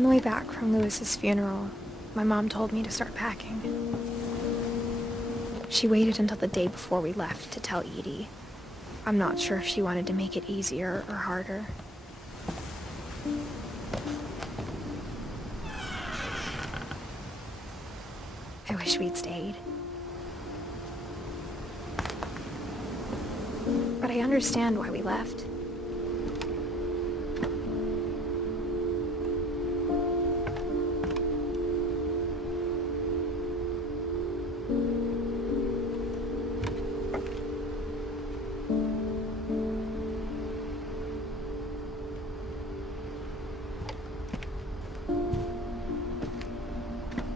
On the way back from Lewis's funeral, my mom told me to start packing. She waited until the day before we left to tell Edie. I'm not sure if she wanted to make it easier or harder. I wish we'd stayed. But I understand why we left.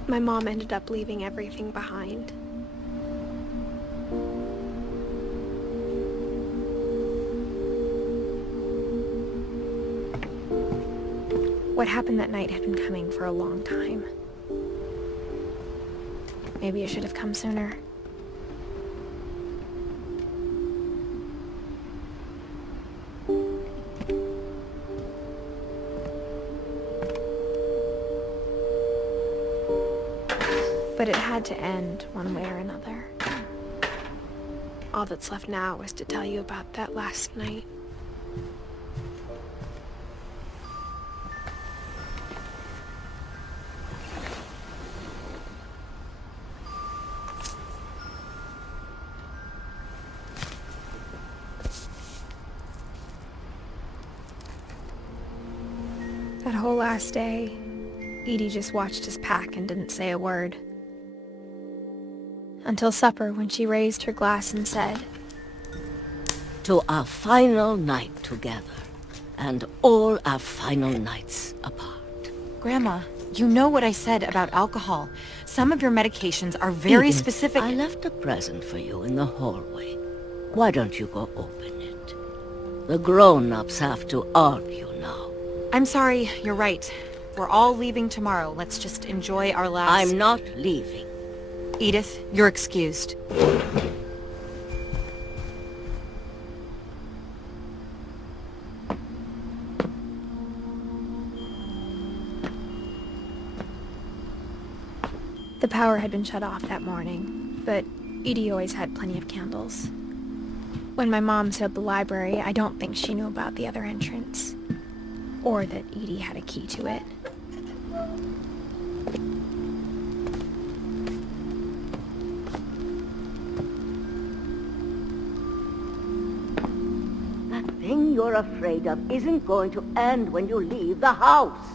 My mom ended up leaving everything behind. What happened that night had been coming for a long time. Maybe I should have come sooner. But it had to end one way or another. All that's left now is to tell you about that last night. That whole last day, Edie just watched us pack and didn't say a word. Until supper, when she raised her glass and said, "To our final night together, and all our final nights apart." Grandma, you know what I said about alcohol. Some of your medications are very Edith, specific. I left a present for you in the hallway. Why don't you go open it? The grown-ups have to argue now. I'm sorry, you're right. We're all leaving tomorrow. Let's just enjoy our last... I'm not leaving. Edith, you're excused. The power had been shut off that morning, but Edie always had plenty of candles. When my mom sealed the library, I don't think she knew about the other entrance, or that Edie had a key to it. That thing you're afraid of isn't going to end when you leave the house.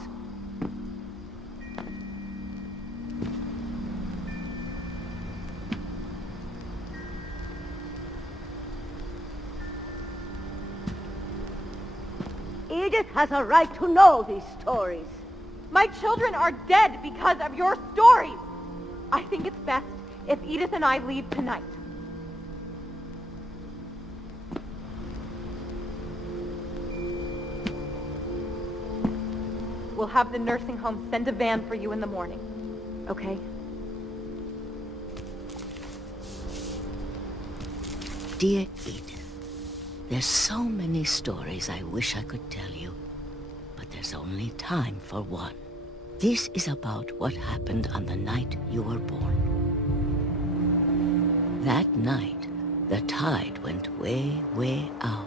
Edith has a right to know these stories. My children are dead because of your stories. I think it's best if Edith and I leave tonight. We'll have the nursing home send a van for you in the morning, okay? Dear Edith, there's so many stories I wish I could tell you, but there's only time for one. This is about what happened on the night you were born. That night, the tide went way, way out.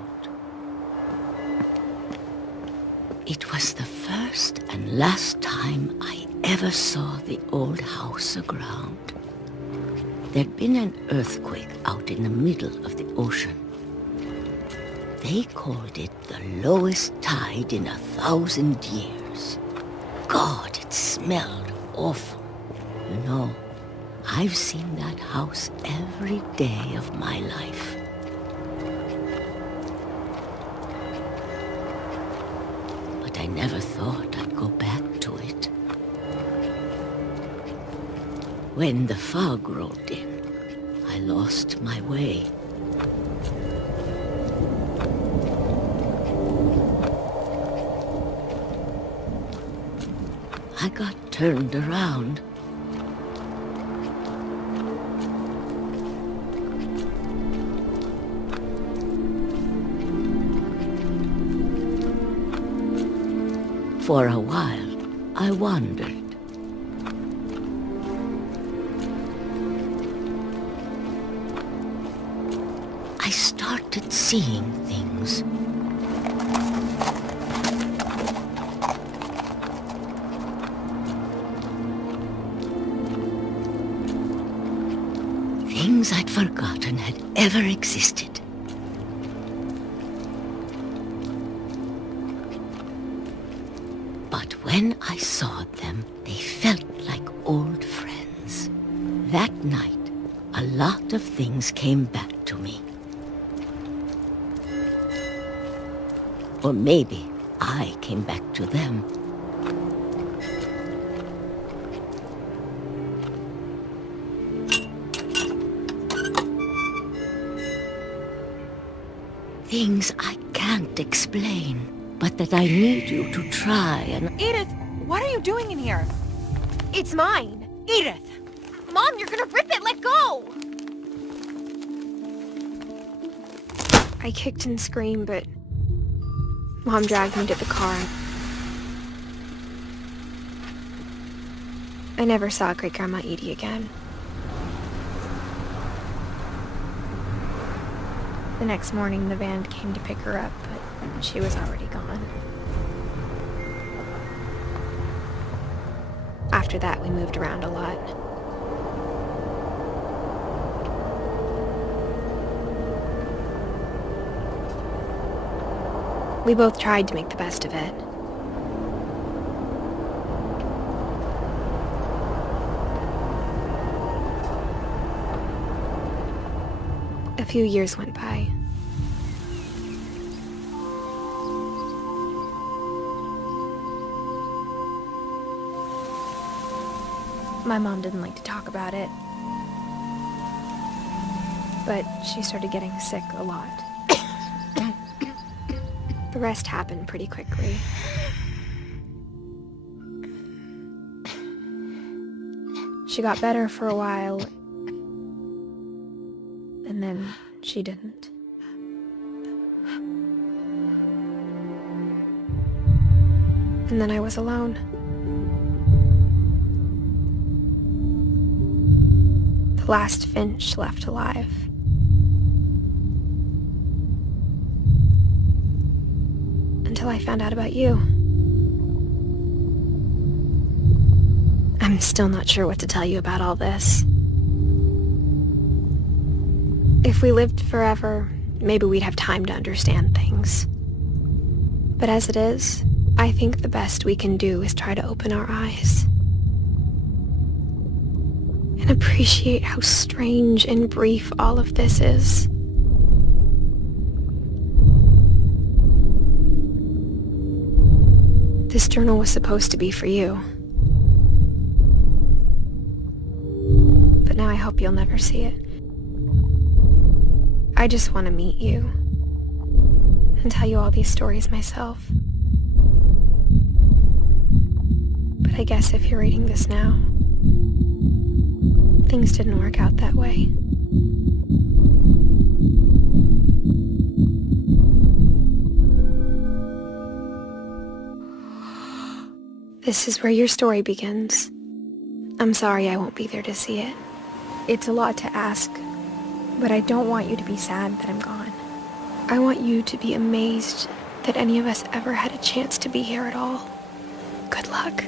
It was the first and last time I ever saw the old house aground. There'd been an earthquake out in the middle of the ocean. They called it the lowest tide in 1,000 years. God, it smelled awful. You know, I've seen that house every day of my life. But I never thought I'd go back to it. When the fog rolled in, I lost my way. I got turned around. For a while, I wondered. I started seeing things. Things I'd forgotten had ever existed. But when I saw them, they felt like old friends. That night, a lot of things came back to me. Or maybe I came back to them. Things I can't explain, but that I need you to try and... Edith, what are you doing in here? It's mine. Edith! Mom, you're gonna rip it! Let go! I kicked and screamed, but Mom dragged me to the car. I never saw Great-Grandma Edie again. The next morning, the van came to pick her up, but she was already gone. After that, we moved around a lot. We both tried to make the best of it. A few years went by. My mom didn't like to talk about it, but she started getting sick a lot. The rest happened pretty quickly. She got better for a while, and then she didn't. And then I was alone. The last Finch left alive. Until I found out about you. I'm still not sure what to tell you about all this. If we lived forever, maybe we'd have time to understand things. But as it is, I think the best we can do is try to open our eyes. And appreciate how strange and brief all of this is. This journal was supposed to be for you. But now I hope you'll never see it. I just want to meet you and tell you all these stories myself. But I guess if you're reading this now, things didn't work out that way. This is where your story begins. I'm sorry I won't be there to see it. It's a lot to ask, but I don't want you to be sad that I'm gone. I want you to be amazed that any of us ever had a chance to be here at all. Good luck.